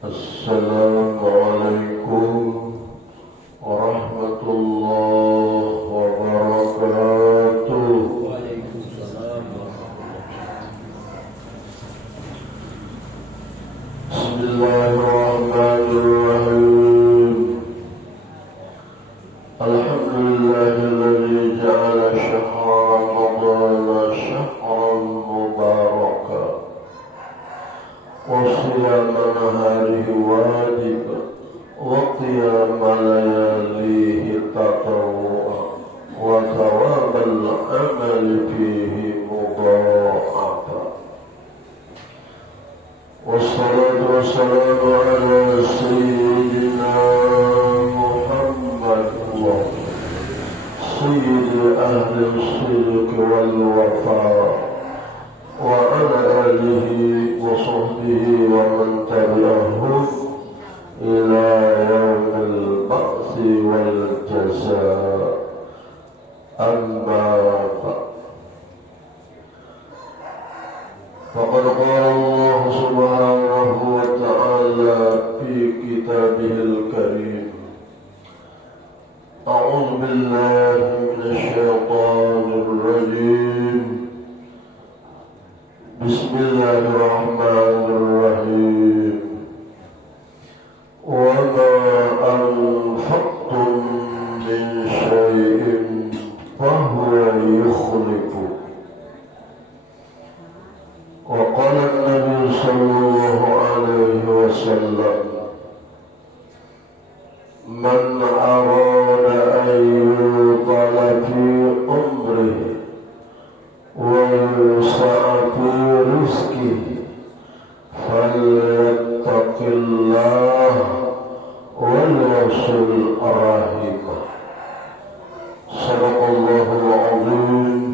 Assalamualaikum warahmatullahi wabarakatuh. Waalaikumsalam. Bismillahirrahmanirrahim. Alhamdulillahilladzi ja'ala syahra Ramadana syahran mubarakan wa siyama naharihi wajiban wa qiyama layalihi tatawwu'an wa thawabal amali fihi mudha'afan. Wassalatu wassalamu ala sayyidina Muhammad sayyidi ahli as-sidq wal wafa wa ala alihi wa sahbihi wa man tabi'ahum ila yaumil ba'tsi wal jazaa. Amma ba'd. فقد قال الله سبحانه وتعالى في كتابه الكريم: أعوذ بالله من الشيطان الرجيم. بسم الله الرحمن الرحيم. وما أنفقتم من شيء فهو يخلفه. وقال النبي صلى الله عليه وسلم: من أراد أن يطال في عمره ويوسع في رزقه فليتق الله وليصل رحمه. صدق الله العظيم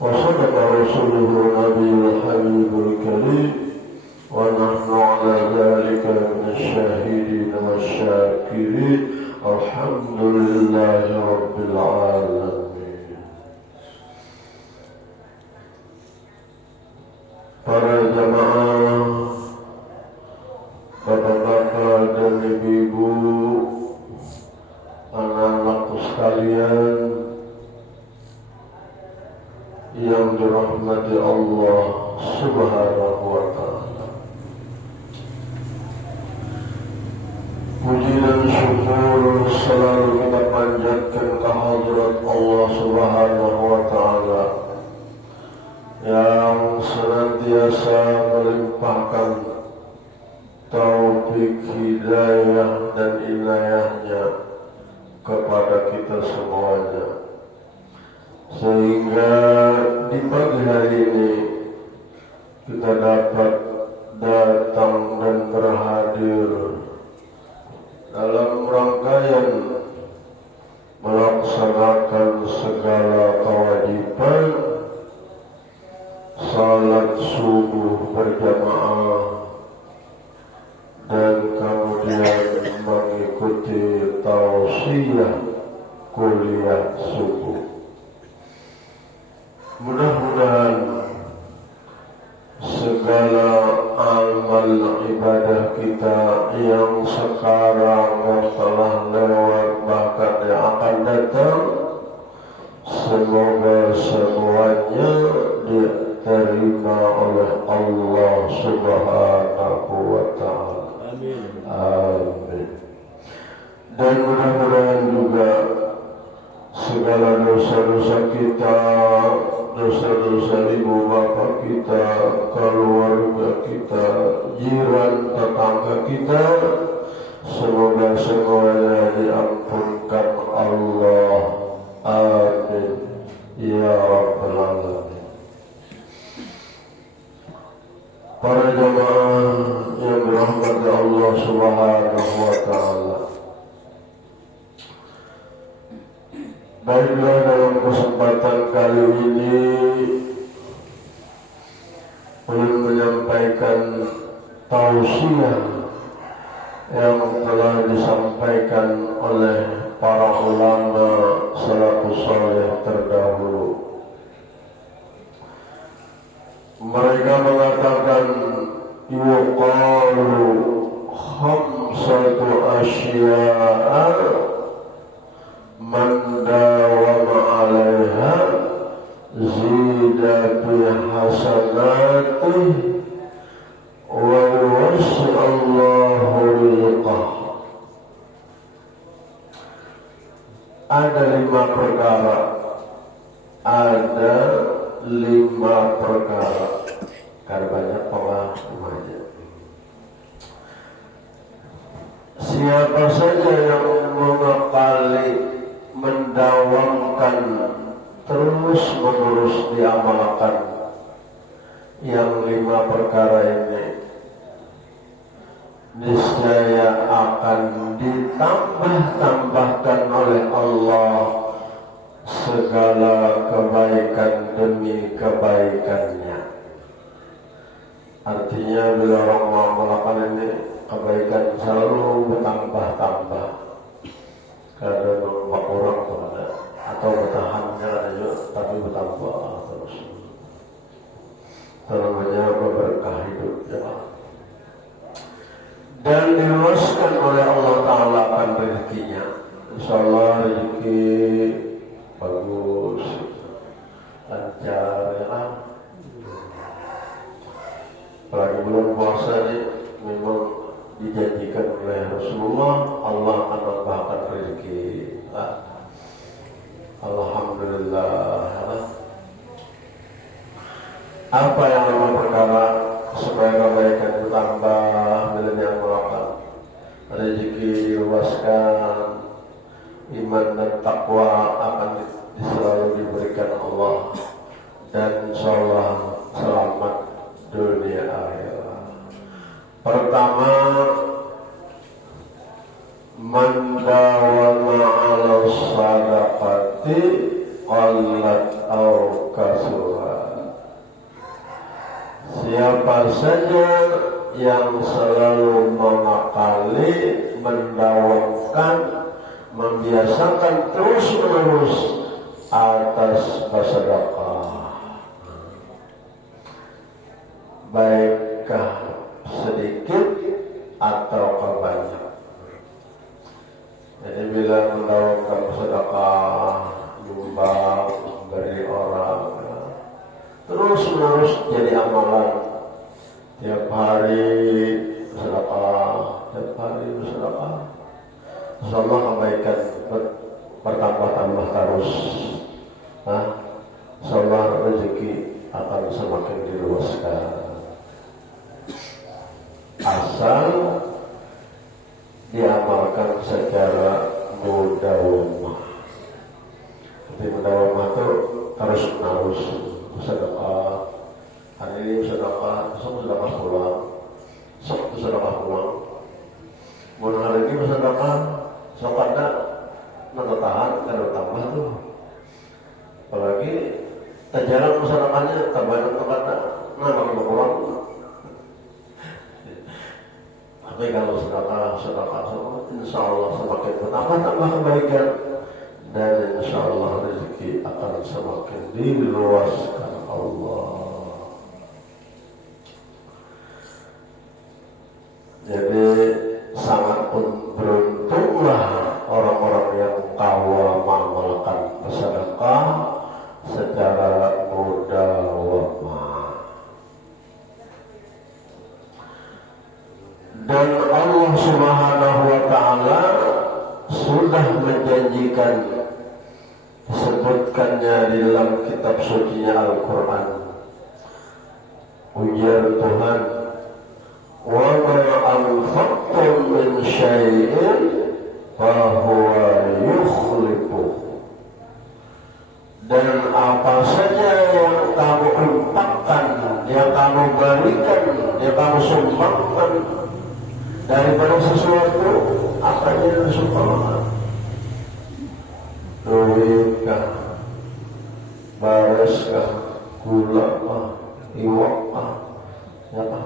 وصدق رسوله النبي الحبيب الكريم ونحن على ذلك من الشاهدين والشاكرين. الحمد لله رب العالمين. Para jamaah, bapak-bapak dan ibu-ibu, anak-anakku sekalian yang dirahmati Allah Subhanahu wa ta'ala, puji dan syukur selalu kita panjatkan kehadirat Allah Subhanahu wa ta'ala yang senantiasa melimpahkan taufik, hidayah dan inayahnya kepada kita semuanya, sehingga di pagi hari ini kita dapat datang dan berhadir dalam rangkaian melaksanakan segala kewajiban salat subuh berjamaah dan kemudian mengikuti tausiah kuliah subuh. Mudah-mudahan segala amal ibadah kita yang sekarang, yang telah lewat, bahkan yang akan datang, semoga semuanya diterima oleh Allah Subhanahu wa ta'ala. Amin. Amin. Dan mudah-mudahan juga segala dosa-dosa kita, dosa-dosa ibu bapak kita, keluarga kita, jiran, tetangga kita, semoga semuanya diampunkan Allah. Amin ya rabbal alamin. Para jamaah yang dirahmati Allah Subhanahu wa ta'ala, baiklah, dalam kesempatan kali ini ingin menyampaikan tausiah yang telah disampaikan oleh para ulama salafus saleh terdahulu. Mereka mengatakan yuqalu khamsatu asya'a man dawama 'alaiha zida bi hasanatihi wa wasyallahu rizqah. Ada 5 perkara. Ada 5 perkara. Karena banyak pengalamannya. Siapa saja yang mengakali, mendawamkan, terus menerus diamalkan yang 5 perkara ini, niscaya akan ditambah-tambahkan oleh Allah segala kebaikan demi kebaikannya. Artinya bila orang mengamalkan ini, kebaikan selalu bertambah-tambah. Kadang membuat orang pada atau bertahannya aja, tapi bertambah terus. Itu namanya berkah hidup, ya. Dan diluaskan oleh Allah Ta'ala akan rezekinya. InsyaAllah rezeki bagus, lancar, ya. Apalagi bulan puasa ini memang dijanjikan oleh Rasulullah, Allah akan menambahkan rezeki. Alhamdulillah. Apa yang memang perkara supaya kebaikan bertambah, bila diamalkan, rezeki diluaskan, iman dan takwa akan selalu diberikan Allah, dan insyaallah selamat dunia akhirat. Pertama, man dawama 'ala shadaqati qallat aw kasura. Siapa saja yang selalu mengakali, mendawamkan, membiasakan terus-menerus atas bersedekah, baikkah sedikit atau banyak. Jadi bila mendawamkan bersedekah, nyumbang, beri orang, terus-menerus jadi amalan. Tiap hari bersedekah, tiap hari bersedekah, insyaallah kebaikan bertambah-tambah terus. Insyaallah rezeki akan semakin diluaskan. Asal diamalkan secara mudawamah. Jadi mudawamah itu terus menerus bersedekah. Hari ini bersedekah, besok bersedekah pulang, besok bersedekah pulang. Mulai hari ini bersedekah, besok ada nanti tahan, ada tambah tuh. Apalagi jarang bersedekahnya, terbanyak terkata, makin berkurang. Tapi kalau sedekah insyaallah semakin bertambah kebaikan, dan insyaallah rezeki akan semakin diluaskan Allah. Jadi sangat beruntunglah orang-orang yang tahu mengamalkan sedekah secara mudawamah. Dan Allah Subhanahu wa Ta'ala sudah menjanjikan, disebutkannya di dalam kitab sucinya Al-Quran. Ujar Tuhan, wa ma anfaqtum min syai'in fahuwa yukhlifuh. Dan apa saja yang kamu infakkan, yang kamu berikan, yang kamu sumbangkan daripada sesuatu, apa yang disumbangkan, duitkah, baraskah, gula kah, iwak kah,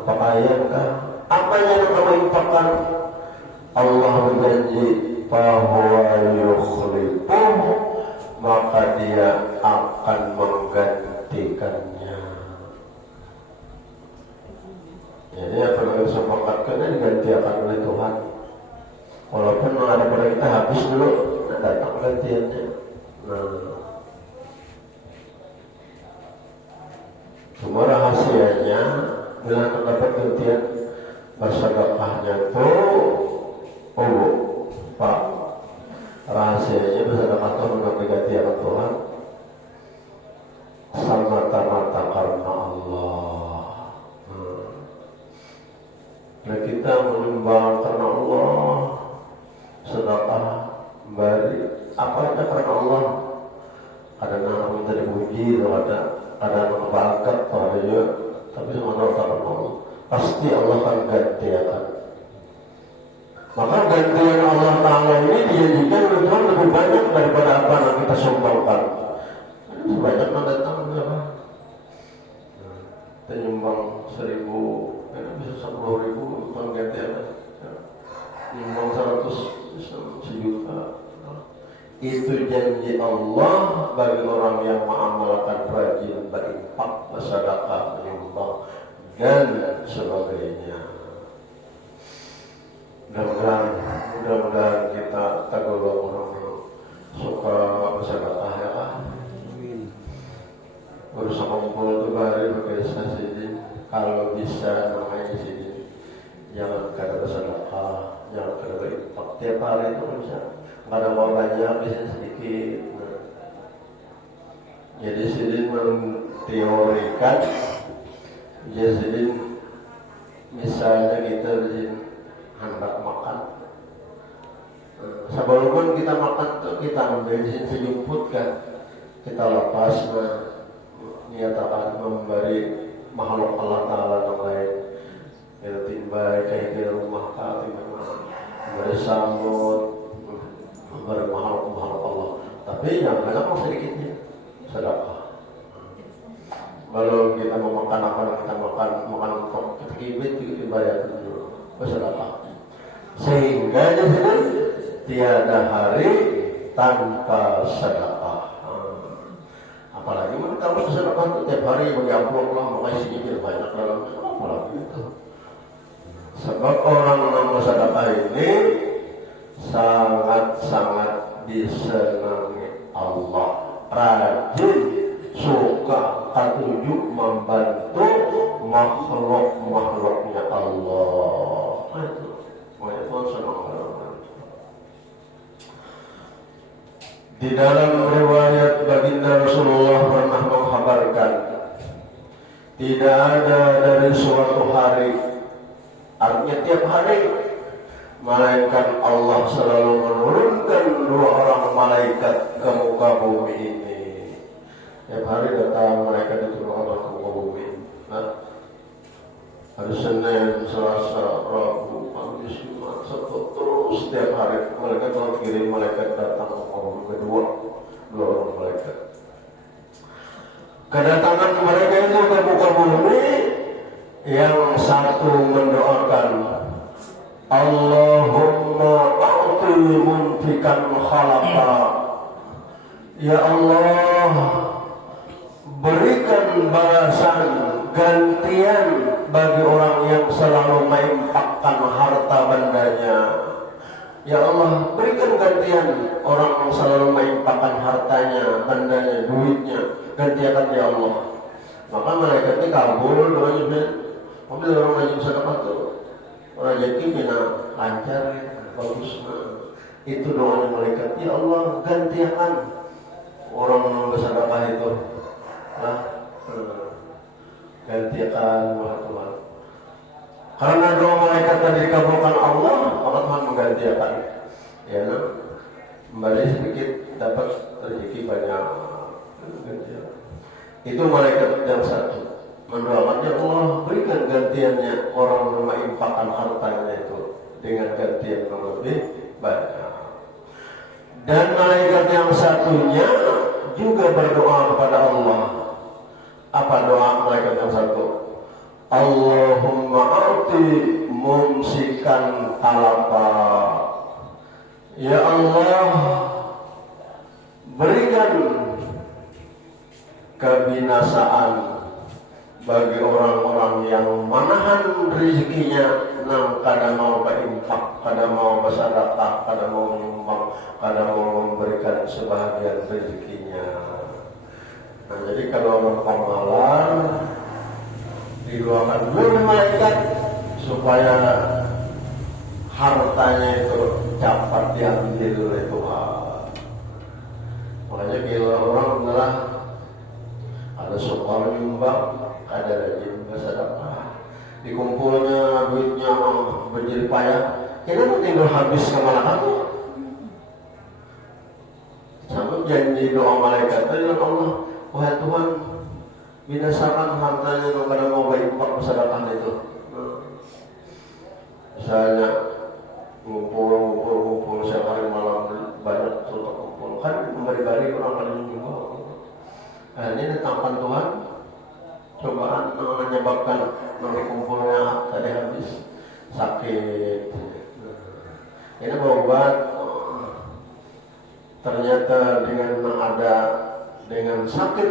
pakaian kah, apa yang kamu infakkan, Allah berjanji bahwa yukhlifuh, maka dia akan menggantikannya. Jadi apa yang disepakatkan digantikan oleh Tuhan. memang ada pada kita habis dulu, nah datang gantiannya. Nah, cuma rahasianya bila mendapat gantian bersedekahnya tuh, oh Pak, rahasianya bersedekah itu mendapat gantian Tuhan semata-mata karena Allah. Nah kita menyumbang karena Allah, sedekah bari apa aja karena Allah. Kadang-kadang minta dipuji, kadang-kadang berangkat pada dia, tapi semua karena Allah. Pasti Allah akan gantikan. Maka gantian Allah Ta'ala ini dijanjikan oleh Tuhan lebih banyak daripada apa yang kita sumbangkan. Banyak mendatang berapa? Kita nyumbang 1.000, bisa 10.000 Tuhan gantian. Nyumbang 100, bisa 1 juta. Itu janji Allah bagi orang yang mengamalkan rajin berinfak, bersedekah, menyumbang dan sebagainya. Mudah-mudahan kita tergolong orang suka bersedekah ya Pak. Berusaha kumpul itu hari pakai sini. Kalau bisa namanya sini, jangan kada bersedekah, jangan kada berinfak. Tiap hari itu bisa. Ada mau banyak, bisa sedikit. Nah. Jadi Sidin menteorikan, jadi misalnya kita hendak makan. Sebelum kita makan tuh kita ambil sejumput kan, kita lepas niatakan memberi makhluk Allah Taala yang lain. Kita timbai kayak di rumah kami memberi sambut. Bermakhluk Allah, tapi yang banyak sedikitnya sedekah. Kalau kita mau makan apa kita makan untuk kita kibit itu dibayar dulu, bersedekah. Sehingga jadi tiada hari tanpa sedekah. Apalagi kalau sedekah itu tiap hari bagi amplop lah, makanya isinya banyak dalam apalagi itu. Sebab orang yang bersedekah ini sangat-sangat disenangi Allah, rajin, suka, ketujuh membantu makhluk-makhluknya Allah. Itu banyak pun senang. Di dalam riwayat baginda Rasulullah pernah mengkhabarkan, tidak ada dari suatu hari, artinya tiap hari, malaikat Allah selalu menurunkan 2 orang malaikat ke muka bumi ini. Tiap hari datang malaikat itu Allah ke muka bumi. Nah, hari Senin, Selasa, Rabu, Kamis, Jumat, Sabtu, terus setiap hari malaikat Allah kirim malaikat datang ke muka bumi kedua, 2 orang malaikat. Kedatangan mereka itu ke muka bumi, yang satu mendoakan, Allahumma a'ti munfikan khalaqa. Ya Allah, berikan balasan gantian bagi orang yang selalu menginfakkan harta bandanya. Ya Allah, berikan gantian orang yang selalu menginfakkan hartanya, bandanya, duitnya. Gantikan ya Allah. Maka malaikatnya kabul doanya. Mobil orang lagi sedekah tuh rezeki bina lancar, bagus. Itu doanya malaikat. Ya Allah, gantikan orang yang bersedekah itu. Nah, gantikan Tuhan. Karena doa malaikat tadi dikabulkan Allah, maka Tuhan menggantikan. Ya, nah, kembali sedikit dapat rezeki banyak. Itu malaikat yang satu mendoakan, ya Allah, berikan gantiannya orang yang menginfakkan hartanya itu dengan gantian yang lebih banyak. Dan malaikat yang satunya juga berdoa kepada Allah. Apa doa malaikat yang satu? Allahumma a'ti mumsikan talapa. Ya Allah, berikan kebinasaan bagi orang-orang orang yang menahan rezekinya nang kada mau berinfak, kada mau bersedekah, kada mau menyumbang, kada mau memberikan sebahagian rezekinya. Nah, jadi kalau orang pamalan didoakan dulu malaikat supaya hartanya itu dapat diambil oleh Tuhan. Makanya bila orang adalah ada sokol nyumbang, ada rajin bersedekah, dikumpulnya duitnya berjilid payah, kenapa tinggal habis ke mana kamu? Sama janji doa malaikat tadi Allah, wahai Tuhan, binasakan hartanya kepada mau baik bersedekah itu. Misalnya ngumpul setiap hari malam banyak untuk kumpul, kan kembali-balik orang kali juga. Nah, ini ditangkan Tuhan, cobaan menyebabkan kumpulnya tadi habis, sakit. Ini berobat, ternyata dengan sakit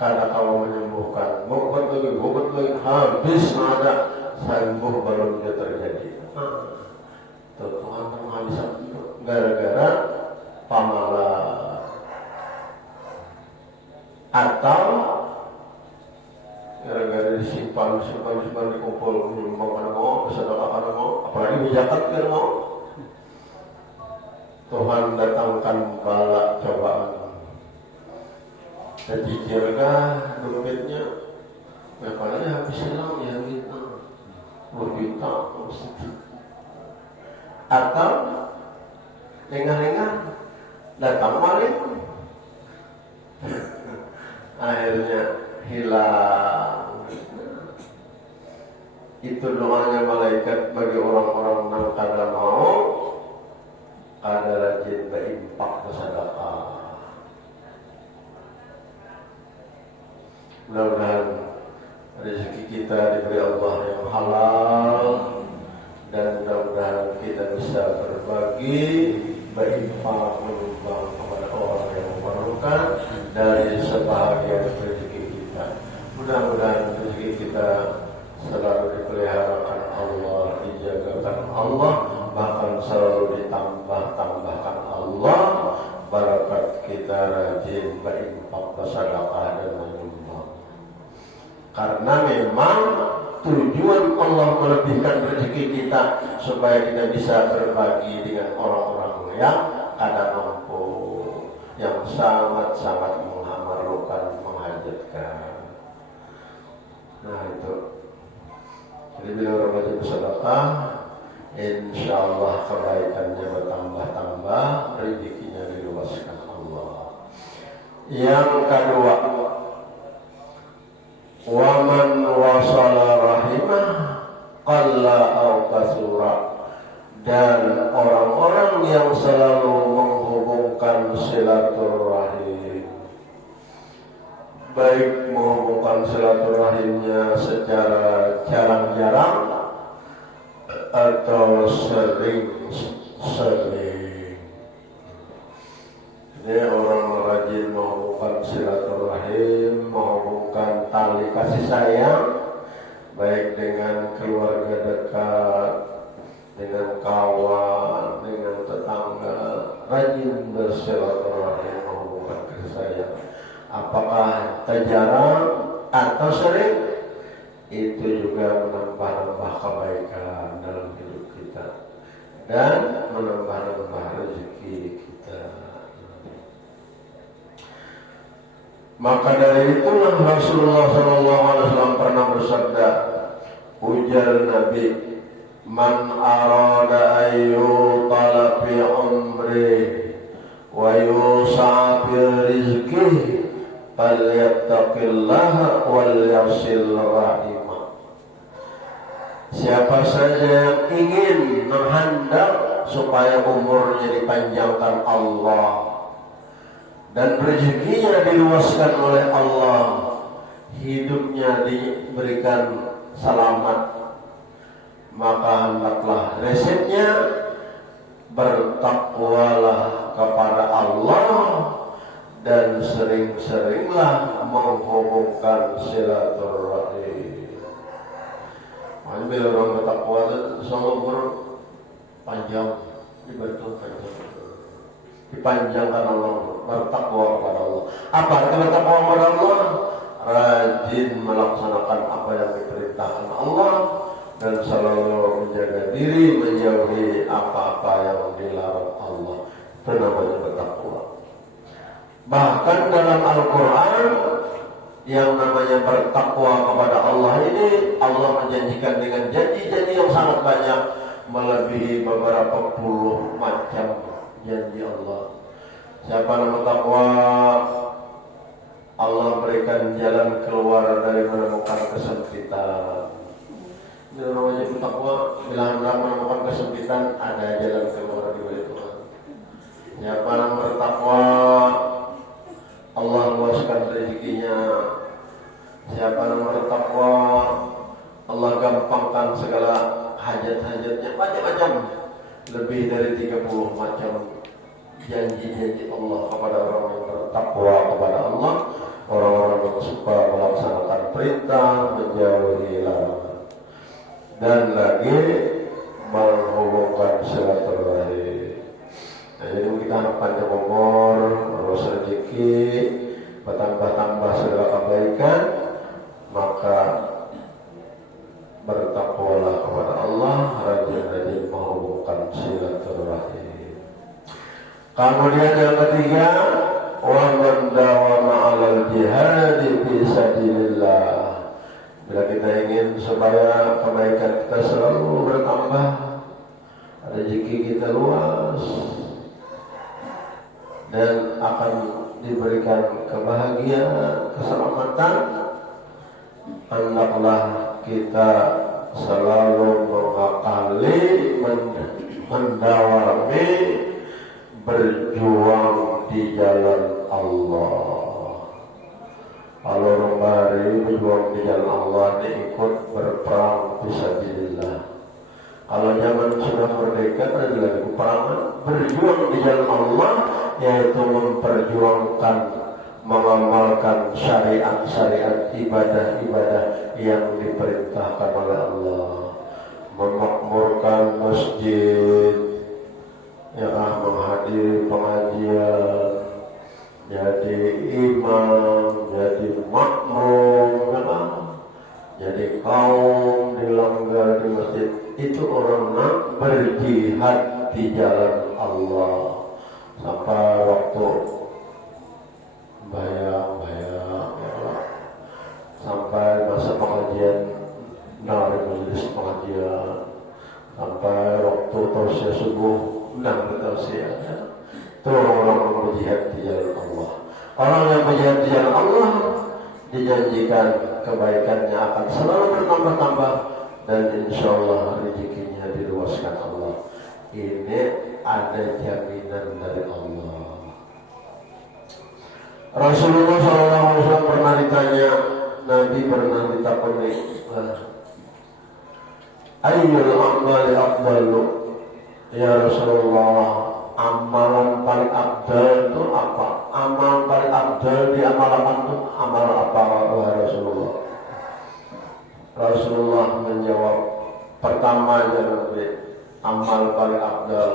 karena kalau menyembuhkan, berobat lagi, habis ada sembuh baru dia terjadi. Tuhan menghabiskan gara-gara pamalas. Atau gara-gara disimpan dikumpul menyumbang kada mau, bersedekah kada mau, apalagi berzakat kada mau. Tuhan datangkan bala cobaan. Dan dikirkah duitnya, apalagi habis hilang ya gitu, berjuta. Atau lengah-lengah datang maling. Akhirnya hilang. Itu doanya malaikat bagi orang-orang yang kada mau, kada rajin berinfak bersedekah. Mudah-mudahan rezeki kita diberi Allah yang halal, dan mudah-mudahan kita bisa berbagi, berinfak, menyumbang kepada orang yang memerlukan dari sebahagian rezeki kita. Mudah-mudahan rezeki kita selalu dipeliharakan Allah, dijagakan Allah, bahkan selalu ditambah-tambahkan Allah barakat kita rajin berinfak, bersedekah dan menyumbang. Karena memang tujuan Allah melebihkan rezeki kita supaya kita bisa berbagi dengan orang-orang yang kada mampu, yang sangat-sangat memerlukan, menghajatkan. Nah itu. Jadi bila orang rajin bersedekah, insya Allah kebaikannya bertambah-tambah, rezekinya diluaskan Allah. Yang kedua, waman wasala rahimah qalla au kasura, dan orang-orang yang selalu menghubungkan silaturahim, baik menghubungkan silaturahimnya secara jarang-jarang atau sering-sering. Ini orang rajin menghubungkan silaturahim, menghubungkan tali kasih sayang, baik dengan keluarga dekat, dengan kawan, dengan tetangga, rajin bersilaturahim, menghubungkan kasih sayang. Apakah terjarang atau sering, itu juga menambah-nambah kebaikan dalam hidup kita dan menambah-nambah rezeki kita. Maka dari itulah Rasulullah SAW pernah bersabda, ujar Nabi, man arada ayu talafi umri wa yusa fi rizqihi falyattaqillaha wal yasil rahimah. Siapa saja yang ingin menghendak supaya umurnya dipanjangkan Allah dan rezekinya diluaskan oleh Allah, hidupnya diberikan selamat, maka hendaklah resepnya bertakwalah kepada Allah dan sering-seringlah menghubungkan silaturahim. Bila orang bertakwa selalu berpanjang, dipanjangkan Allah, bertakwa kepada Allah. Apa arti bertakwa kepada Allah? Rajin melaksanakan apa yang diperintahkan Allah dan selalu menjaga diri menjauhi apa-apa yang dilarang Allah. Itu namanya bertakwa. Bahkan dalam Al-Quran yang namanya bertakwa kepada Allah ini, Allah menjanjikan dengan janji-janji yang sangat banyak, melebihi beberapa puluh macam janji Allah. Siapa yang bertakwa, Allah berikan jalan keluar dari menemukan kesempitan. Ini namanya bertakwa. Bila hendak menemukan kesempitan, ada jalan keluar di balik Tuhan. Siapa yang bertakwa, Allah luaskan rezekinya. Siapa yang bertakwa, Allah gampangkan segala hajat-hajatnya, macam-macam. Lebih dari 30 macam janji-janji Allah kepada orang yang bertakwa kepada Allah, orang-orang yang suka melaksanakan perintah, menjauhi larangan, dan lagi menghubungkan silaturahim. Nah, jadi kita panjang umur, terus rezeki, bertambah-tambah segala kebaikan, maka bertakwalah kepada Allah, rajin-rajin menghubungkan silaturahim. Kemudian yang ketiga, wa man dawama 'alal jihad fi sabilillah. Bila kita ingin supaya kebaikan kita selalu bertambah, rezeki kita luas, dan akan diberikan kebahagiaan, keselamatan, hendaklah kita selalu mengakali, mendawami, berjuang di jalan Allah. Kalau kembali berjuang di jalan Allah, diikut berperang fisabilillah. Kalau zaman sudah merdeka, ada lagi peperangan. Berjuang di jalan Allah, yaitu memperjuangkan, mengamalkan syariat-syariat, ibadah-ibadah yang diperintahkan oleh Allah, memakmurkan masjid, ya, menghadiri pengajian, jadi imam, jadi makmum, ya, jadi kaum dilanggar di masjid. Itu orang nak berjihad di jalan Allah. Sampai waktu bayang, ya, sampai masa pengajian dari majelis pengajian, sampai waktu tausiah subuh dan bertausiah, ya. Itu orang-orang yang berjihad di jalan Allah. Orang yang berjihad di jalan Allah dijanjikan kebaikannya akan selalu bertambah-tambah, dan insya Allah rezekinya diluaskan Allah. Ini ada jaminan dari Allah. Rasulullah SAW pernah ditanya, Nabi pernah ditakoni, ayyul amali afdalu, ya Rasulullah, amalan paling afdal itu apa? Amalan paling afdal diamalkan itu amal apa, wahai Rasulullah? Rasulullah menjawab, pertamanya Nabi, amal paling afdal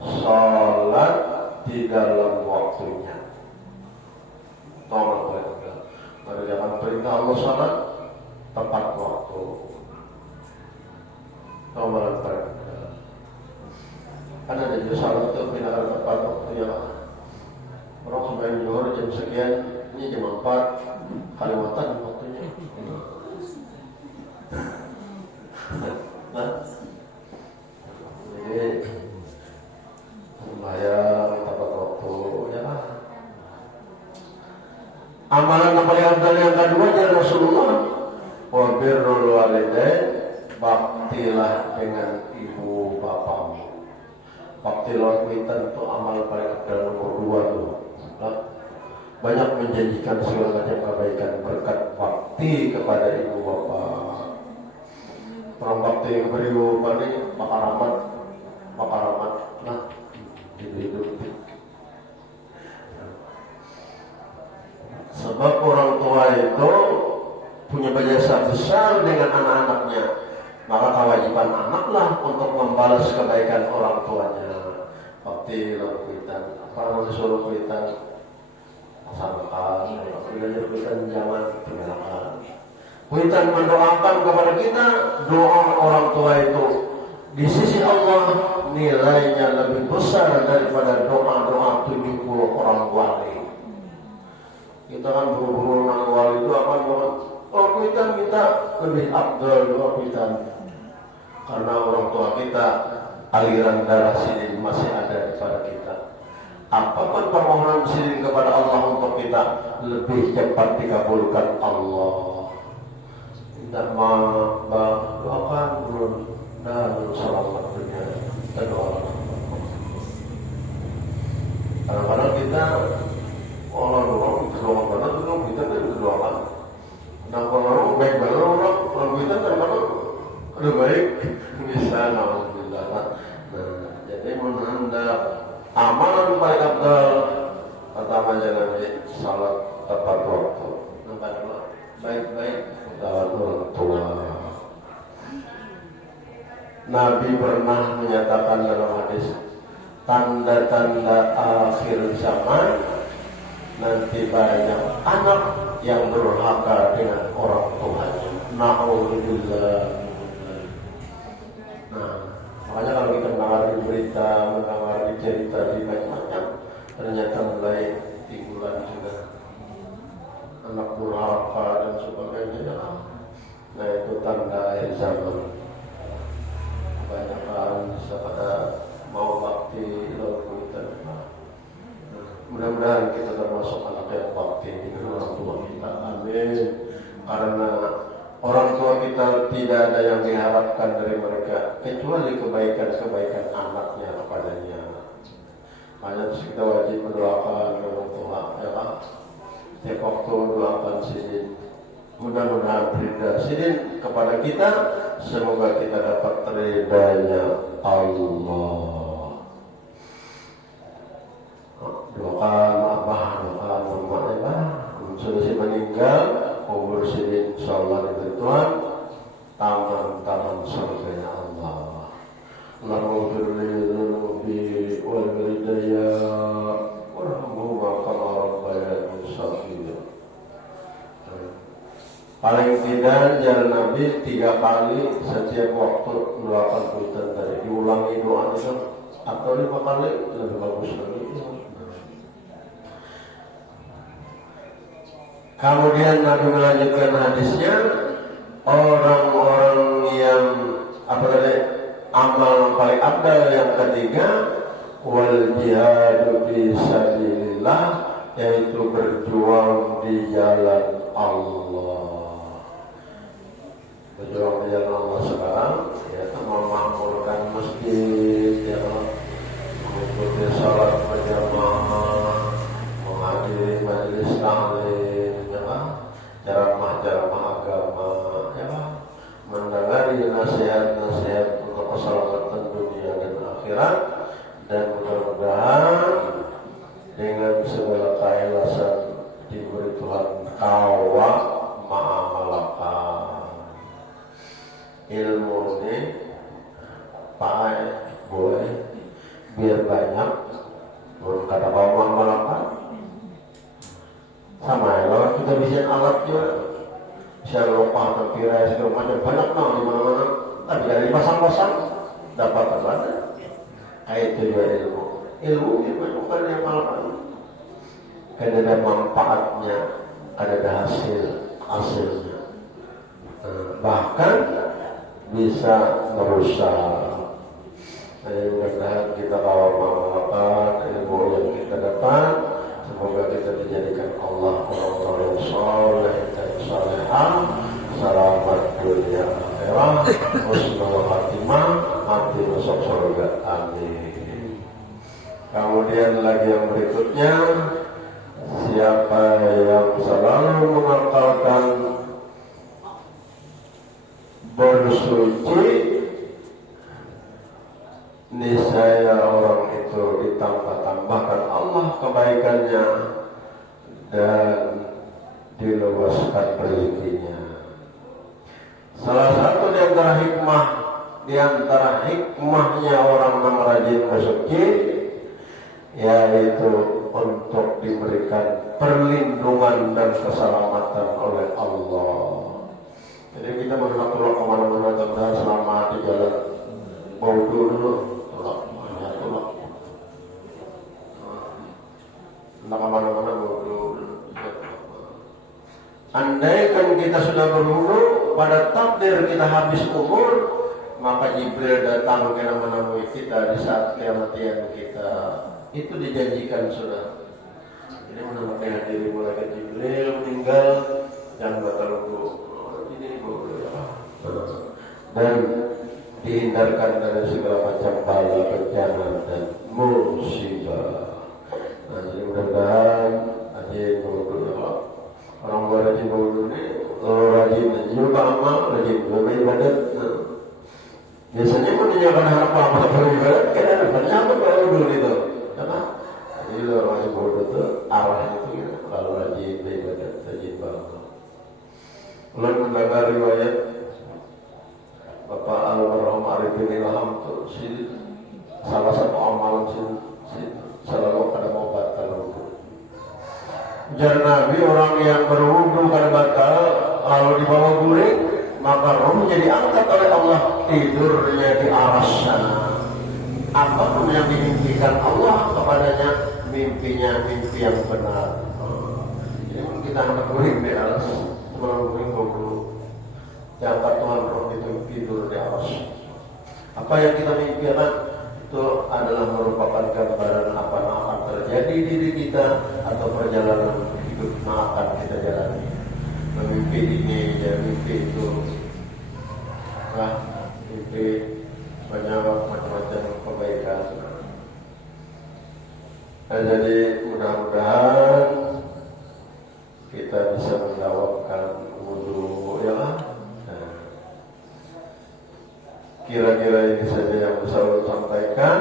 salat di dalam waktunya. Amal paling afdal. Mengerjakan perintah Allah, salat tepat waktu. Amal paling afdal. Karena ada juga salat itu pindah tepat waktu, ya. Orang sembahyang zuhur jam sekian, ini jam 4, Kalimantan waktunya. Nah, jadi sembahyang tepat waktu, ya. Amalan yang paling afdal yang kedua dari Rasulullah, wa birrul walidain, baktilah dengan ibu bapamu. Bakti lawan kuitan itu amal paling afdal nomor 2 tuh. Nah, banyak menjanjikan segala macam kebaikan berkat bakti kepada ibu bapak. Orang bakti kepada ibu bapak ini bakar amat, nah, hidup. Sebab orang tua itu punya jasa besar dengan anak-anaknya. Maka kewajiban anaklah untuk membalas kebaikan orang tuanya. Bakti kuitan, apa disuruh kuitan masakan, belajar kuitan jangan tinggalkan. Kuitan mendoakan kepada kita, doa orang tua itu di sisi Allah nilainya lebih besar daripada doa-doa 70 orang wali. Kita kan buru-buru nang wali itu akan kuitan kita lebih afdal doa kuitan. Karena orang tua kita aliran darah sidin masih ada pada kita. Apapun permohonan sidin kepada Allah untuk kita lebih cepat dikabulkan Allah. Tidak doakan belum dan selamat dunia dan doa. Kadang-kadang kita orang berdoa banget itu kita kan berdoakan. Nah kalau baik banget orang kita kadang-kadang lebih baik bisa alhamdulillah. Nah, jadi menanda amalan paling abdal pertamanya Nabi salat tepat waktu. Nampak baik-baik orang tua. Nabi pernah menyatakan dalam hadis tanda-tanda akhir zaman nanti banyak anak yang durhaka dengan orang tuanya. Na'udzubillah. Nah, makanya kalau kita mendengar berita, mendengar cerita di macam-macam, ternyata mulai timbulan juga anak durhaka dan sebagainya. Nah itu tanda akhir zaman. Kebanyakan pada mau bakti lalu kita. Mudah-mudahan kita termasuk anak yang bakti dengan orang tua kita. Amin. Karena orang tua kita tidak ada yang diharapkan dari mereka kecuali kebaikan-kebaikan anaknya kepadanya. Makanya kita wajib mendoakan orang tua, ya Pak. Setiap waktu doakan sidin. Mudah-mudahan ridha sidin kepada kita. Semoga kita dapat ridhanya Allah. Doakan abah, doakan mama, ya sudah si meninggal, kubur sidin insyaallah dari Tuhan, taman-taman surganya Allah. Allahumma firli dhunubi wal walidayya warhamhuma kama rabbayani shaghira. Paling tidak jalan Nabi 3 kali setiap waktu doakan kuitan tadi, diulangi doa itu atau 5 kali lebih bagus lagi. Kemudian Nabi melanjutkan hadisnya, orang-orang yang amal yang paling abdal yang ketiga, wal jihadu fi sabilillah, yaitu berjuang di jalan Allah. Berjuang di jalan Allah sekarang, ya, memakmurkan masjid, ya, mengikuti salat berjamaah, menghadiri majelis taklim, ceramah-ceramah agama, ya, mendengari nasihat-nasihat untuk keselamatan dunia dan akhirat, dan mudah-mudahan dengan segala keikhlasan diberi Tuhan kawa ma'amalakan ilmu ini pakai boleh biar banyak kata kawa ma'amalakan sama ya, kalau kita bisa alat juga bisa lupa atau kira segala macam banyak di mana-mana, tapi dari pasang-pasang dapat apa? Kayak itu juga ilmu bukan yang malakan, kan ada manfaatnya, ada hasilnya, bahkan bisa merusak. Mudah-mudahan kita kawal mengamalkan ilmu yang kita dapat. Semoga kita dijadikan Allah orang-orang yang soleh dan solehah, selamat dunia akhirat, husnul khatimah, mati masuk surga. Amin. Kemudian lagi yang berikutnya, siapa yang selalu mengamalkan bersuci, niscaya orang itu ditambah-tambahkan Allah kebaikannya dan diluaskan rezekinya. Salah satu yang di antara hikmahnya orang yang rajin masjid, yaitu untuk diberikan perlindungan dan keselamatan oleh Allah. Jadi kita berdoa kemana-mana tentang selama di jalan mau dulu, tolak kemana-mana mau dulu. Andaikan kita sudah berwudu, pada takdir kita habis umur, maka Jibril datang ke menemui kita di saat kematian kita. Itu dijanjikan sudah. Ini menemukan diri mulai Jibril meninggal, jangan batal wudu. Ini wudu ya. Dan dihindarkan dari segala macam bala, bencana dan musibah. Nah, jadi mudah-mudahan aja wudu ya. Orang rajin wudu ini, rajin juga amal, rajin juga ibadat. Biasanya menanyakan apa beribadat, kita bertanya apa wudu itu, karena jadi rajin wudu itu arahnya itu ya, lalu rajin ibadat, rajin beramal. Lalu mendengar riwayat Bapak Almarhum Arifin Ilham itu salah satu amalan selalu ada mau batal wudu. Jar Nabi, orang yang berwudu karena batal lalu dibawa guling, maka rohnya diangkat oleh Allah, tidurnya di aras sana. Apapun yang dimimpikan Allah kepadanya, mimpinya mimpi yang benar. Jadi kita hendak guling di aras, sebelum guling wudu, diangkat Tuhan roh itu tidur di aras. Apa yang kita mimpikan itu adalah merupakan gambaran apa yang akan terjadi di diri kita atau perjalanan hidup yang akan kita jalani. Mimpi ini dan mimpi itu, mimpi banyak macam-macam kebaikan. Nah, jadi mudah-mudahan kita bisa menjawabkan wudu ya. Kira-kira ini saja yang bisa saya sampaikan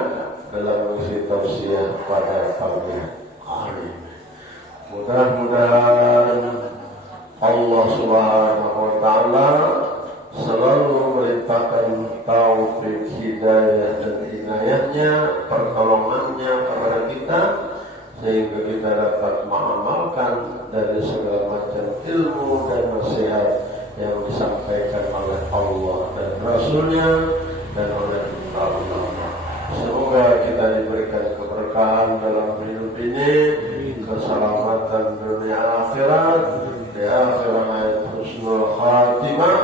dalam mengisi tausiah pada pagi hari. Mudah-mudahan Allah Subhanahu wa Ta'ala selalu melimpahkan taufik, hidayah dan inayahnya, pertolongannya kepada kita, sehingga kita dapat mengamalkan dari segala macam ilmu dan nasihat yang disampaikan oleh Allah dan Rasulnya dan oleh Allah. Semoga kita diberikan keberkahan dalam hidup ini, keselamatan dunia akhirat, di akhirat husnul khatimah,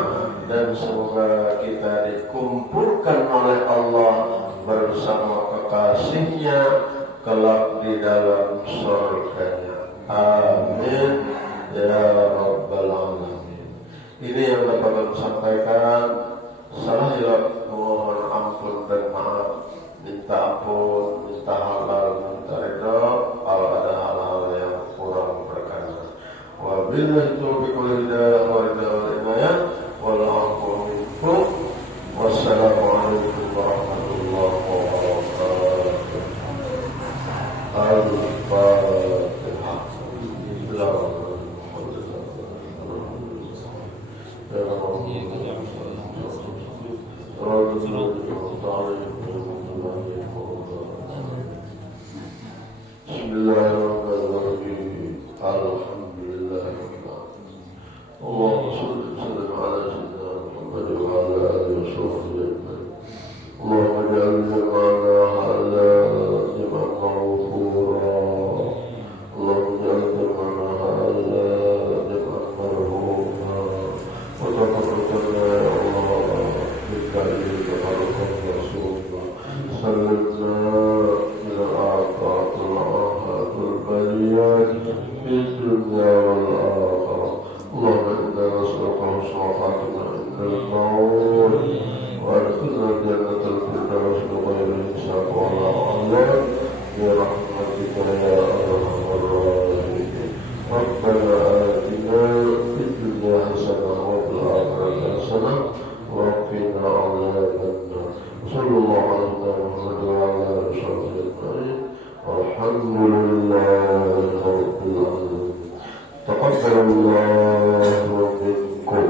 dan semoga kita dikumpulkan oleh Allah bersama kekasihnya kelak di dalam surganya. Amin ya rabbal alamin. Ini yang dapat kami sampaikan. Salah hilaf mohon ampun dan maaf, minta ampun, minta halal, minta ridha kalau ada hal-hal yang kurang berkenan. Wabillahi taufiq wal hidayah wal inayah wal afwu minkum. Wassalamualaikum warahmatullahi wabarakatuh. Al-Fatihah. Bismillahirrahmanirrahim. Alhamdulillah. Allahumma shalli ala sayyidina Muhammad wa ala alihi wa sahbihi ajma'in. Allahumma ij'al jam'ana hadha jam'an mawfura. Allahumma ij'al jam'ana hadha jam'an marhuma. Wa taqabbal ya Allah bikali tabaraka rasulullah sallallahu ila aqatul ahadul bariyat fid dunya wal akhirah. Allahumma inna nas'aluka husnal khatimah indal maut wa adkhilna jannatal firdaus bi ghairi hisab wa la 'adab bi rahmatika ya arhamar rahimin. Rabbana atina fid dunya hasanah wa fil akhirati hasanah wa qina adzaban nar. Sallallahu alaihi wa ala alihi wa sahbihi. Alhamdulillahi rabbil alamin. Taqabbal Allahu minkum.